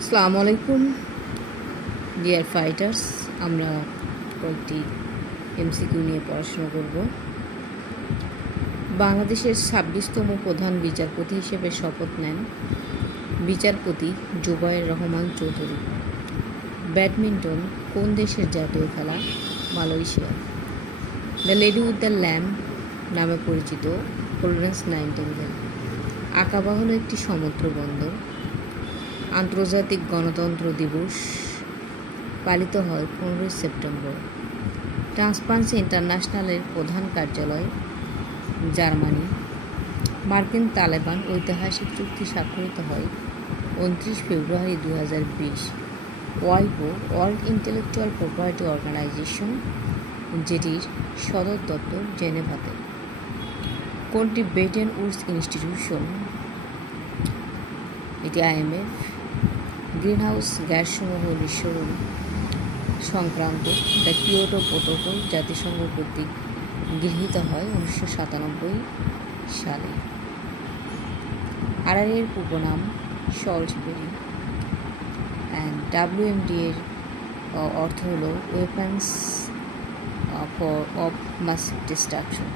আসসালামু আলাইকুম dear fighters. আমরা কয়েকটি এমসিকিউ নিয়ে পড়াশোনা করব। বাংলাদেশের ২৬তম প্রধান বিচারপতি হিসেবে শপথ নেন বিচারপতি জুবায়ের রহমান চৌধুরী। ব্যাডমিন্টন কোন দেশের জাতীয় খেলা? Malaysia. The lady with the lamp নামে পরিচিত ফ্লোরেন্স নাইটিঙ্গেল। আকাবা হলো একটি সমুদ্র বন্দর। আন্তর্জাতিক গণতন্ত্র দিবস পালিত হয় ১৫ সেপ্টেম্বর। ট্রান্সপারেন্সি ইন্টারন্যাশনালের প্রধান কার্যালয় জার্মানি। মার্কিন তালেবান ঐতিহাসিক চুক্তি স্বাক্ষরিত হয় ২৯ ফেব্রুয়ারি ২০২০। ওয়াইপো ওয়ার্ল্ড ইন্টেলেকচুয়াল প্রপার্টি অর্গানাইজেশন, যেটির সদর দপ্তর জেনেভাতে। কোনটি ব্রেটেন উডস ইনস্টিটিউশন? এটি IMF। গ্রিনহাউস গ্যাসসমূহ নিঃসরণ সংক্রান্ত দ্য কিয়োটো প্রোটোকল জাতিসংঘ কর্তৃক গৃহীত হয় ১৯৯৭ সালে। RRA এর পূর্ব নাম সল্টবেরি। অ্যান্ড WMD এর অর্থ হল ওয়েপন্স অফ মাস ডিস্ট্রাকশন।